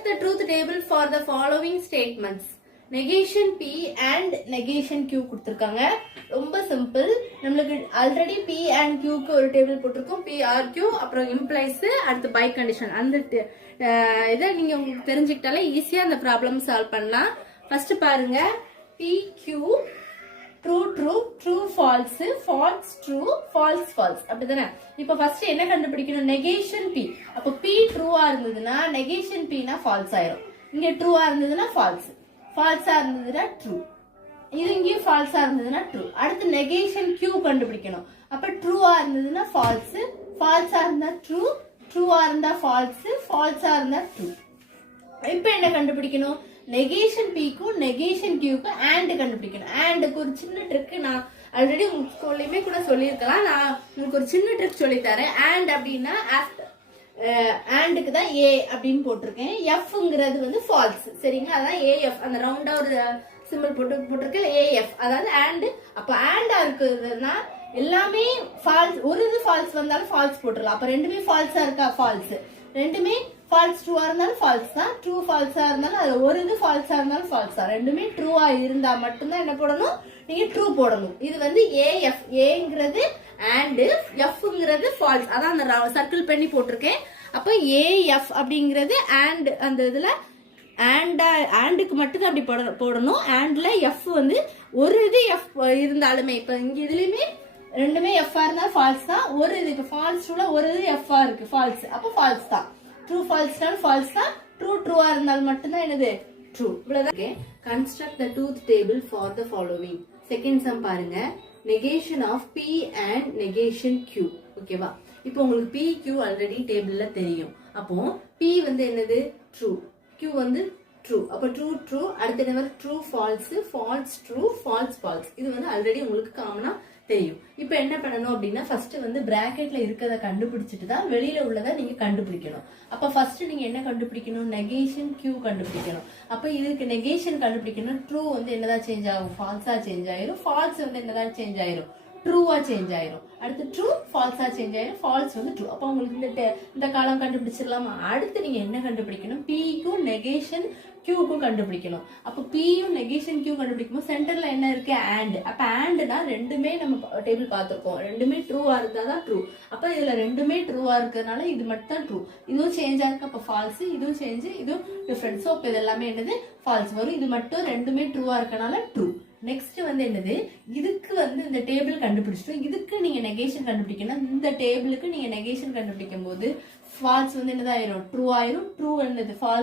Construct the truth table for the following statements. Negation P and negation Q கொடுத்திருக்காங்க. ரொம்ப simple. நமக்கு already P and Q க்கு ஒரு table போட்டிருக்கோம். P R Q அப்புறம் implies அடுத்து by condition. அந்த இதை நீங்க உங்களுக்கு தெரிஞ்சுக்கிட்டாலே ஈஸியா அந்த ப்ராப்ளம் சால்வ் பண்ணலாம். ஃபர்ஸ்ட் பாருங்க P Q true true true false false true false false அப்படிதானே. இப்போ ஃபர்ஸ்ட் என்ன கண்டுபிடிக்கணும்? Negation P. அப்போ P ட்ரூவா இருந்ததுன்னா நெகேஷன் P னா ஃபால்ஸ் ஆயிரும். இங்க ட்ரூவா இருந்ததுன்னா ஃபால்ஸ், ஃபால்ஸா இருந்ததுன்னா ட்ரூ, இது இங்கேயும் ஃபால்ஸா இருந்ததுன்னா ட்ரூ. அடுத்து நெகேஷன் Q கண்டுபிடிக்கணும். அப்ப ட்ரூவா இருந்ததுன்னா ஃபால்ஸ், ஃபால்ஸா இருந்தா ட்ரூ, ட்ரூவா இருந்தா ஃபால்ஸ், ஃபால்ஸா இருந்தா ட்ரூ. இப்ப என்ன கண்டுபிடிக்கணும்? நெகேஷன் Pக்கும் நெகேஷன் Qக்கும் and கண்டுபிடிக்கணும். andக்கு ஒரு சின்ன ட்ரிக் நான் ஆல்ரெடி உங்களுக்கு ஸ்கூல்லயுமே கூட சொல்லியிருக்கலாம். நான் உங்களுக்கு ஒரு சின்ன ட்ரிக் சொல்லித்தரேன். and அப்படின்னா andக்கு தான் a அப்படின்னு போட்டிருக்கேன். fங்கிறது வந்து ஃபால்ஸ், சரிங்களா? அதான் AF, அந்த ரவுண்டா ஒரு சிம்பிள் போட்டிருக்கேன் AF, அதாவது and. அப்ப and இருக்குதுன்னா எல்லாமே ஃபால்ஸ், ஒரு இது ஃபால்ஸ் வந்தாலும் ஃபால்ஸ் போட்டுடலாம். அப்ப ரெண்டுமே ஃபால்ஸா இருக்கா? ஃபால்ஸ். ரெண்டுமே ஃபால்ஸ் ட்ரூவா இருந்தாலும் ஃபால்ஸ் தான், ட்ரூ ஃபால்ஸா இருந்தாலும் அது ஒரு இது ஃபால்ஸா இருந்தாலும் ஃபால்ஸ் தான். ரெண்டுமே ட்ரூவா இருந்தா மட்டும்தான் என்ன போடணும்? நீங்க ட்ரூ போடணும். இது வந்து AF, ஏங்கிறது and, Fங்கிறது ஃபால்ஸ். அதான் அந்த சர்க்கிள் பண்ணி போட்டிருக்கேன். அப்ப AF அப்படிங்கிறது and, அந்த இதுல ஆண்டுக்கு மட்டும் தான் அப்படி போடணும். ஆண்ட்ல F வந்து ஒரு இது F இருந்தாலுமே, இப்ப இங்க இதுலயுமே ரெண்டுமே F இருந்தா ஃபால்ஸ் தான். ஒரு இது இப்ப ஃபால்ஸ் ட்ரூல ஒரு இது F இருக்கு ஃபால்ஸ், அப்ப ஃபால்ஸ் தான். ட்ரூ ஃபால்ஸ்னாலும் ஃபால்ஸ் தான். ட்ரூவா இருந்தாலும் மட்டும்தான் என்னது? ட்ரூ. இவ்வளவுதான். Construct the truth table for the following. Second sum பாருங்க. Negation of P and negation Q. ஓகேவா? இப்போ உங்களுக்கு P Q ஆல்ரெடி டேபிள்ல தெரியும். அப்போ P வந்து என்னது? ட்ரூ, Q வந்து ட்ரூ. அப்ப ட்ரூ ட்ரூ, அடுத்த number true false, false true, false false. இது வந்து ஆல்ரெடி உங்களுக்கு காமனா தெரியும். இப்போ என்ன பண்ணணும் அப்படின்னா ஃபர்ஸ்ட் வந்து பிராக்கெட்ல இருக்கிறத கண்டுபிடிச்சிட்டு தான் வெளியில உள்ளதை நீங்க கண்டுபிடிக்கணும். அப்ப ஃபர்ஸ்ட் நீங்க என்ன கண்டுபிடிக்கணும்? நெகேஷன் Q கண்டுபிடிக்கணும். அப்ப இதுக்கு நெகேஷன் கண்டுபிடிக்கணும். ட்ரூ வந்து என்னதான் சேஞ்ச் ஆகும்? ஃபால்ஸா சேஞ்ச் ஆயிரும். ஃபால்ஸ் வந்து என்னதான் சேஞ்ச் ஆயிரும்? ட்ரூவா சேஞ்ச் ஆயிரும். அடுத்து ட்ரூ ஃபால்ஸா சேஞ்ச் ஆயிரும். ஃபால்ஸ் வந்து ட்ரூ. அப்ப உங்களுக்கு இந்த காலம் கண்டுபிடிச்சிடலாமா? அடுத்து நீங்க என்ன கண்டுபிடிக்கணும்? Pக்கும் நெகேஷன் Qக்கும் கண்டுபிடிக்கணும். அப்ப Pயும் நெகேஷன் Q கண்டுபிடிக்கும் சென்டர்ல என்ன இருக்கு? and. அப்ப andனா ரெண்டுமே நம்ம டேபிள் பார்த்திருக்கோம். ரெண்டுமே ட்ரூவா இருந்தாதான் ட்ரூ. அப்ப இதுல ரெண்டுமே ட்ரூவா இருக்கிறதுனால இது மட்டும் தான் ட்ரூ. இதுவும் சேஞ்ச் ஆயிருக்கு, அப்ப ஃபால்ஸ். இதுவும் சேஞ்ச், இதுவும் டிஃபரன்ஸ். அப்ப இது எல்லாமே என்னது? ஃபால்ஸ் வரும். இது மட்டும் ரெண்டுமே ட்ரூவா இருக்கனால ட்ரூ. நெக்ஸ்ட் வந்து என்னது? இதுக்கு வந்து இந்த டேபிள் கண்டுபிடிச்சிட்டோம். இதுக்கு நீங்க நெகேஷன் கண்டுபிடிக்கணும். இந்த டேபிளுக்கு நீங்க நெகேஷன் கண்டுபிடிக்கும் போது ஃபால்ஸ் வந்து என்னதான் ஆயிரும்? ட்ரூ ஆயிரும். ட்ரூ என்னது? ஃபால்ஸ்